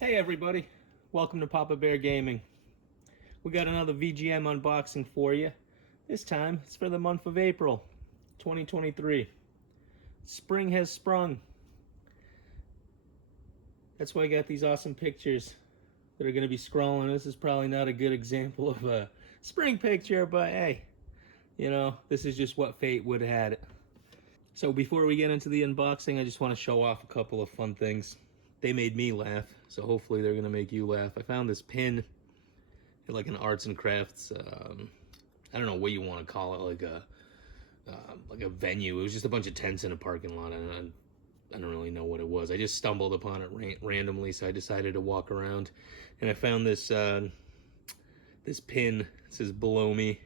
Hey everybody, welcome to Papa Bear Gaming. We got another VGM unboxing for you. This time it's for the month of April 2023. Spring has sprung. That's why I got these awesome pictures that are going to be scrolling. This is probably not a good example of a spring picture, but hey, you know, this is just what fate would have had it. So before we get into the unboxing, I just want to show off a couple of fun things. They made me laugh, so hopefully they're gonna make you laugh. I found this pin at like an arts and crafts, I don't know what you want to call it, like a venue. It was just a bunch of tents in a parking lot, and I don't really know what it was. I just stumbled upon it randomly, so I decided to walk around, and I found this this pin. It says "Below Me,"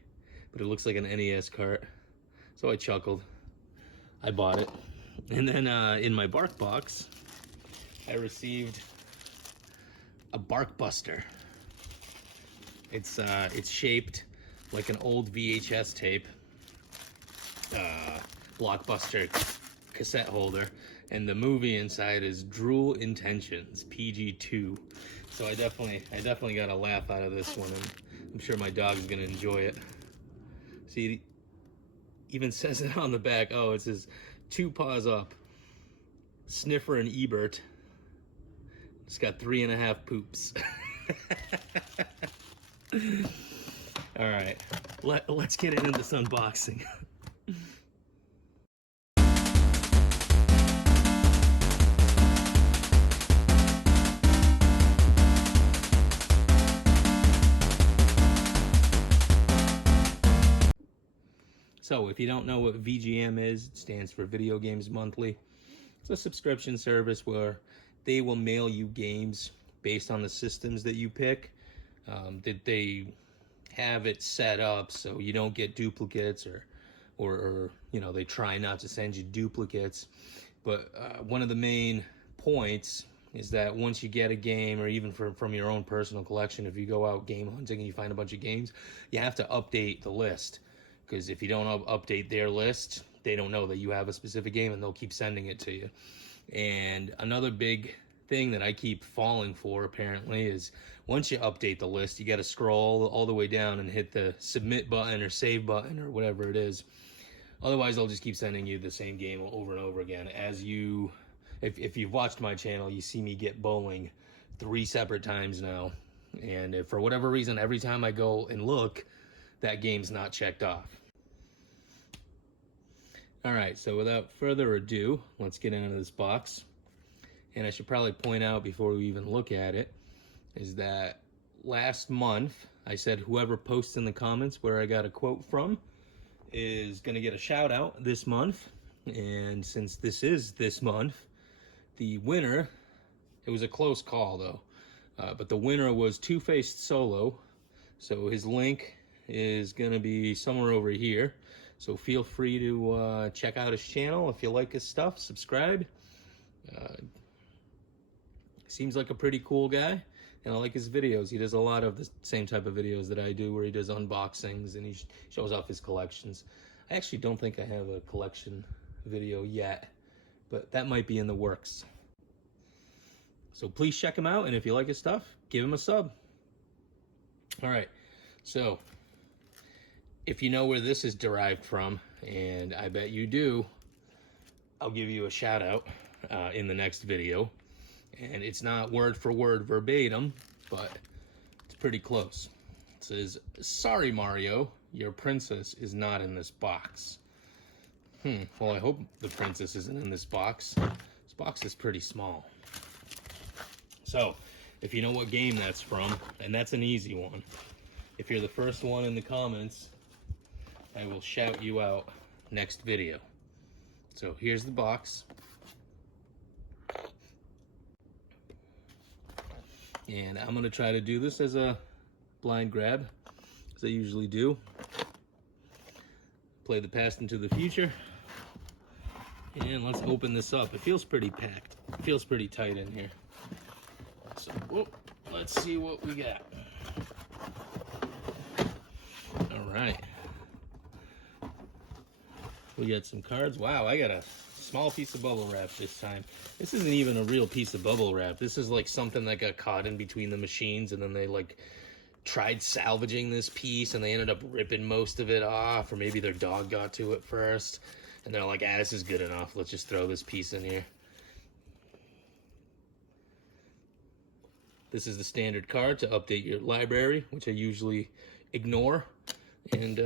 but it looks like an NES cart, so I chuckled. I bought it, and then in my bark box, I received a Bark Buster. It's shaped like an old VHS tape, Blockbuster cassette holder, and the movie inside is Drool Intentions, PG-2. So I definitely got a laugh out of this one, and I'm sure my dog's gonna enjoy it. See, it even says it on the back. Oh, it says 2 paws up, Sniffer and Ebert. It's got 3.5 poops. All right, let's get into this unboxing. So if you don't know what VGM is, it stands for Video Games Monthly. It's a subscription service where they will mail you games based on the systems that you pick. That they have it set up so you don't get duplicates, or you know, they try not to send you duplicates. But one of the main points is that once you get a game, or even from your own personal collection, if you go out game hunting and you find a bunch of games, you have to update the list. Because if you don't update their list, they don't know that you have a specific game, and they'll keep sending it to you. And another big thing that I keep falling for, apparently, is once you update the list, you got to scroll all the way down and hit the submit button or save button or whatever it is. Otherwise, they'll just keep sending you the same game over and over again. As you, if you've watched my channel, you see me get bowling 3 separate times now. And if for whatever reason, every time I go and look, that game's not checked off. All right, so without further ado, let's get into this box. And I should probably point out before we even look at it, is that last month I said whoever posts in the comments where I got a quote from is going to get a shout out this month. And since this is this month, the winner, it was a close call though, but the winner was Two-Faced Solo. So his link is going to be somewhere over here. So feel free to check out his channel if you like his stuff. Subscribe. Seems like a pretty cool guy, and I like his videos. He does a lot of the same type of videos that I do, where he does unboxings and he shows off his collections. I actually don't think I have a collection video yet, but that might be in the works. So please check him out, and if you like his stuff, give him a sub. All right, so if you know where this is derived from, and I bet you do, I'll give you a shout out in the next video. And it's not word for word verbatim, but it's pretty close. It says, "Sorry, Mario, your princess is not in this box." Well, I hope the princess isn't in this box. This box is pretty small. So, if you know what game that's from, and that's an easy one, if you're the first one in the comments, I will shout you out next video. So here's the box. And I'm going to try to do this as a blind grab, as I usually do. Play the past into the future. And let's open this up. It feels pretty packed. It feels pretty tight in here. So, whoa, let's see what we got. All right. We got some cards. Wow, I got a Small piece of bubble wrap this time. This isn't even a real piece of bubble wrap. This is like something that got caught in between the machines, and then they like tried salvaging this piece and they ended up ripping most of it off, or maybe their dog got to it first and they're like, ah, this is good enough, let's just throw this piece in here. This is the standard card to update your library, which I usually ignore, and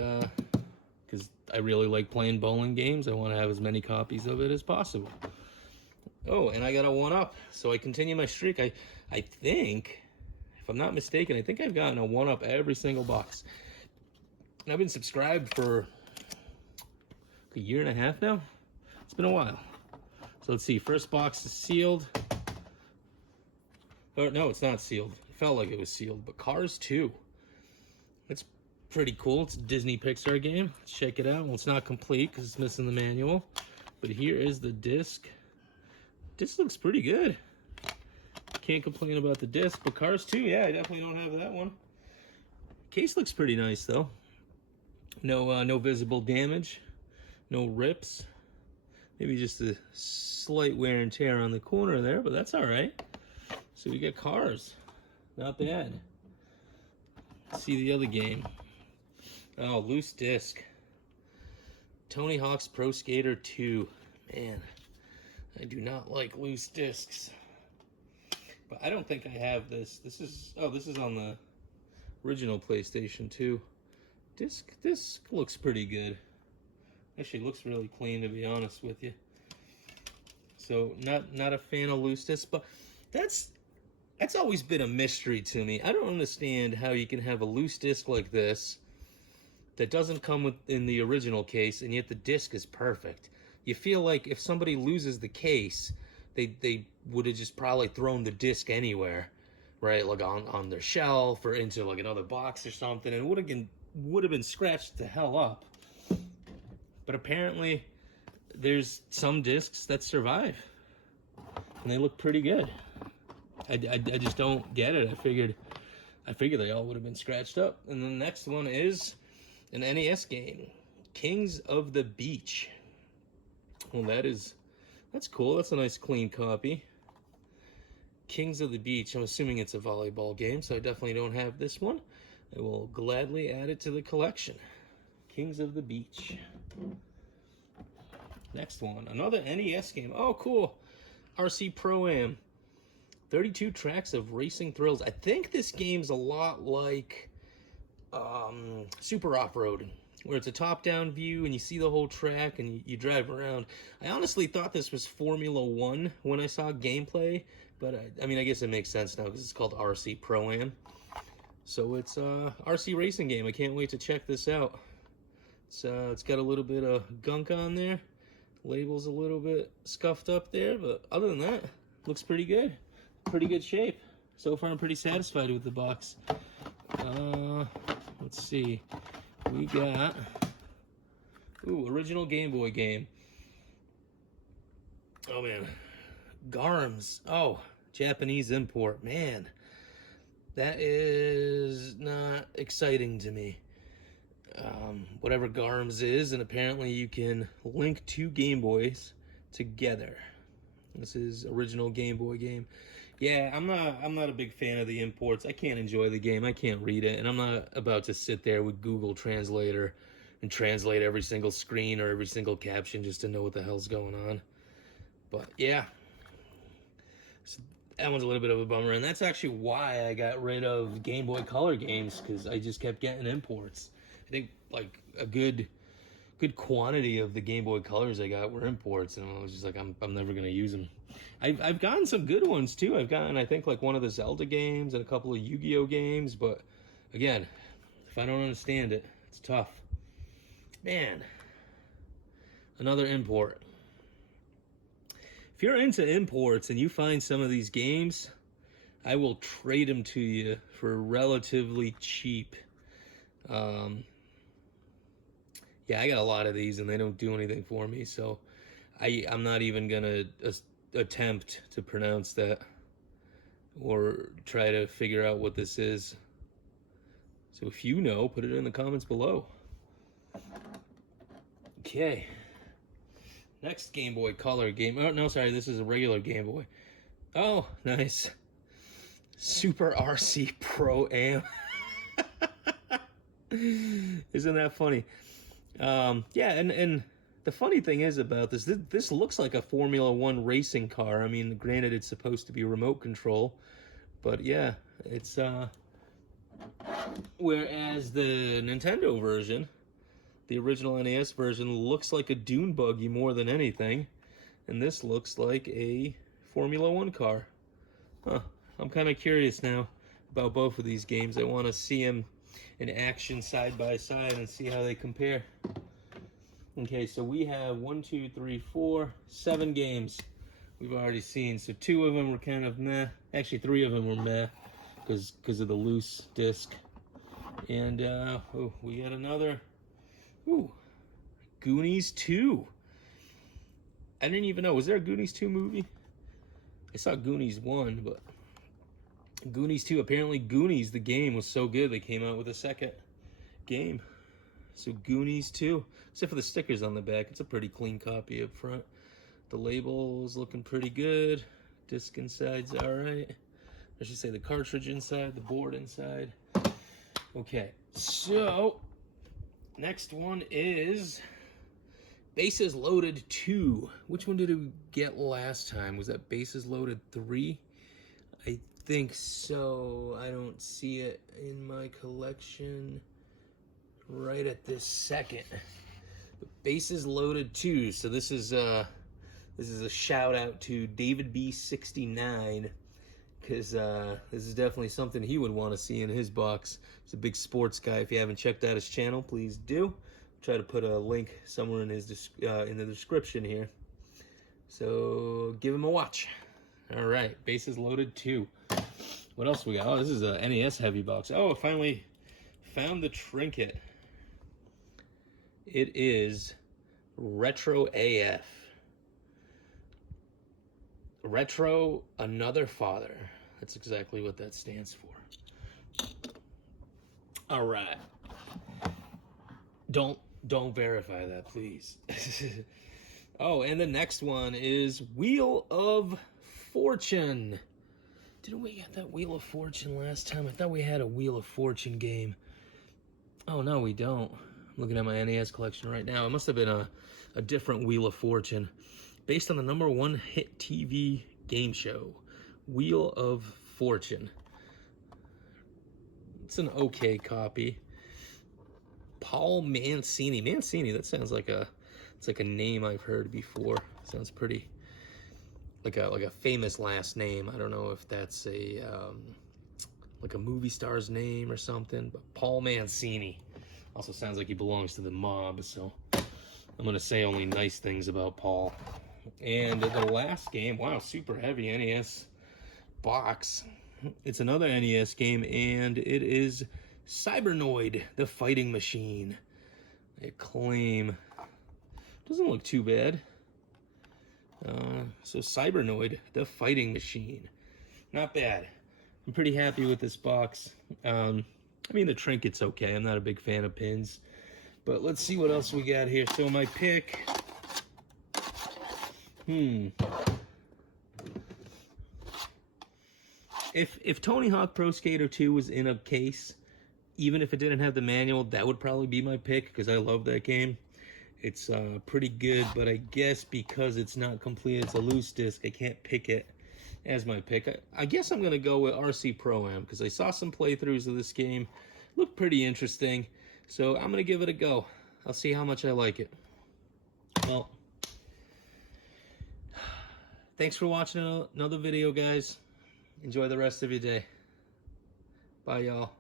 because I really like playing bowling games, I want to have as many copies of it as possible. Oh, and I got a 1-up, so I continue my streak. I think, if I'm not mistaken, I think I've gotten a 1-up every single box. And I've been subscribed for a year and a half now. It's been a while. So let's see, first box is sealed. Oh, no, it's not sealed. It felt like it was sealed, but Cars 2. It's pretty cool. It's a Disney Pixar game. Let's check it out. Well, it's not complete because it's missing the manual. But here is the disc. This looks pretty good. Can't complain about the disc, but Cars 2, yeah, I definitely don't have that one. Case looks pretty nice though. No visible damage, no rips. Maybe just a slight wear and tear on the corner there, but that's all right. So we got Cars, not bad. Let's see the other game. Oh, loose disc. Tony Hawk's Pro Skater 2. Man, I do not like loose discs. But I don't think I have this. This is on the original PlayStation 2. Disc looks pretty good. Actually looks really clean, to be honest with you. So not a fan of loose discs, but that's always been a mystery to me. I don't understand how you can have a loose disc like this that doesn't come in the original case, and yet the disc is perfect. You feel like if somebody loses the case, they would have just probably thrown the disc anywhere, right? Like on their shelf or into like another box or something, and it would have been scratched the hell up. But apparently, there's some discs that survive, and they look pretty good. I just don't get it. I figured they all would have been scratched up. And the next one is an NES game, Kings of the Beach. Well, that's cool. That's a nice clean copy. Kings of the Beach. I'm assuming it's a volleyball game, so I definitely don't have this one. I will gladly add it to the collection. Kings of the Beach. Next one, another NES game. Oh, cool. RC Pro-Am. 32 tracks of racing thrills. I think this game's a lot like Super Off-Road, where it's a top-down view and you see the whole track and you drive around. I honestly thought this was Formula 1 when I saw gameplay, but I mean, I guess it makes sense now because it's called RC Pro-Am. So it's a RC racing game. I can't wait to check this out. It's got a little bit of gunk on there. Label's a little bit scuffed up there, but other than that, looks pretty good. Pretty good shape. So far, I'm pretty satisfied with the box. Let's see. We got original Game Boy game. Oh man, Garms. Oh, Japanese import. Man, that is not exciting to me. Whatever Garms is, and apparently you can link two Game Boys together. This is original Game Boy game. Yeah, I'm not a big fan of the imports. I can't enjoy the game. I can't read it, and I'm not about to sit there with Google Translator and translate every single screen or every single caption just to know what the hell's going on. But yeah, so that one's a little bit of a bummer, and that's actually why I got rid of Game Boy Color games, because I just kept getting imports. I think like a good quantity of the Game Boy Colors I got were imports, and I was just like, I'm never gonna use them. I've gotten some good ones too. I've gotten, I think, like one of the Zelda games and a couple of Yu-Gi-Oh games, but again, if I don't understand it, it's tough. Man, another import. If you're into imports and you find some of these games, I will trade them to you for relatively cheap. Yeah, I got a lot of these and they don't do anything for me, so I'm not even gonna attempt to pronounce that or try to figure out what this is. So if you know, put it in the comments below. Okay, Next Game Boy Color game. Oh, no, sorry. This is a regular Game Boy. Oh, nice. Super RC Pro Am. Isn't that funny? Yeah, and the funny thing is about this looks like a Formula One racing car. I mean, granted, it's supposed to be remote control, but yeah, it's whereas the Nintendo version, the original NES version, looks like a dune buggy more than anything, and this looks like a Formula One car. Huh. I'm kind of curious now about both of these games. I want to see them in action side by side and see how they compare. Okay, so we have 1, 2, 3, 4, 7 games we've already seen. So 2 of them were kind of meh. Actually, 3 of them were meh because of the loose disc. And oh, we got another. Ooh, Goonies 2. I didn't even know. Was there a Goonies 2 movie? I saw Goonies 1, but Goonies 2, apparently Goonies, the game, was so good they came out with a second game. So Goonies 2, except for the stickers on the back, it's a pretty clean copy up front. The label's looking pretty good. Disc inside's alright. I should say the cartridge inside, the board inside. Okay, so next one is Bases Loaded 2. Which one did we get last time? Was that Bases Loaded 3? I think so. I don't see it in my collection right at this second. But Bases Loaded 2. So this is a shout out to David B69, because this is definitely something he would want to see in his box. He's a big sports guy. If you haven't checked out his channel, please do. I'll try to put a link somewhere in his in the description here. So give him a watch. All right, Bases Loaded 2. What else we got? Oh, this is a NES heavy box. Oh, I finally found the trinket. It is Retro AF. Retro Another Father. That's exactly what that stands for. All right. Don't verify that, please. Oh, and the next one is Wheel of Fortune. Didn't we get that Wheel of Fortune last time? I thought we had a Wheel of Fortune game. Oh, no, we don't. I'm looking at my NES collection right now. It must have been a different Wheel of Fortune. Based on the #1 hit TV game show, Wheel of Fortune. It's an okay copy. Paul Mancini. Mancini, that sounds like it's like a name I've heard before. Sounds pretty like a famous last name. I don't know if that's a like a movie star's name or something, but Paul Mancini also sounds like he belongs to the mob, so I'm gonna say only nice things about Paul. And the last game, wow, super heavy NES box. It's another NES game, and it is Cybernoid, the Fighting Machine. Acclaim. Doesn't look too bad. So Cybernoid, the Fighting Machine. Not bad. I'm pretty happy with this box. I mean, the trinket's okay. I'm not a big fan of pins. But let's see what else we got here. So my pick... If Tony Hawk Pro Skater 2 was in a case, even if it didn't have the manual, that would probably be my pick, because I love that game. It's pretty good, but I guess because it's not complete, it's a loose disc, I can't pick it as my pick. I guess I'm going to go with RC Pro-Am, because I saw some playthroughs of this game. Looked pretty interesting, so I'm going to give it a go. I'll see how much I like it. Well, thanks for watching another video, guys. Enjoy the rest of your day. Bye, y'all.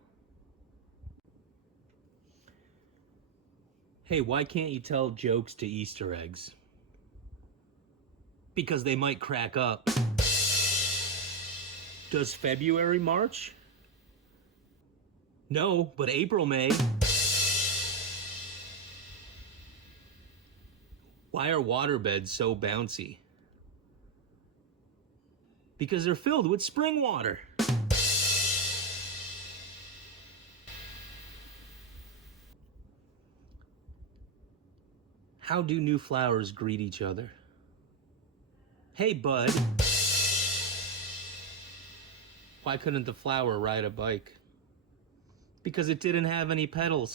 Hey, why can't you tell jokes to Easter eggs? Because they might crack up. Does February march? No, but April may. Why are waterbeds so bouncy? Because they're filled with spring water. How do new flowers greet each other? Hey, bud. Why couldn't the flower ride a bike? Because it didn't have any pedals.